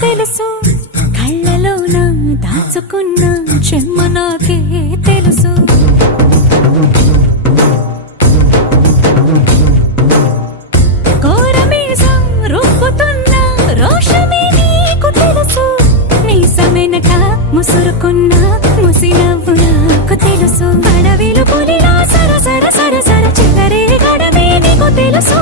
తెలుసు కళ్ళలోన దాచుకున్న చెమ్మ నాకే తెలుసు కోరమీసం రూపుతున్న రోషమే నీకు తెలుసు మీసమెనక ముసురుకున్న ముసినవ్వు నాకు తెలుసు అడవిలు పులిలా సర సర సర సర చిల్లరే గడమే నీకు తెలుసు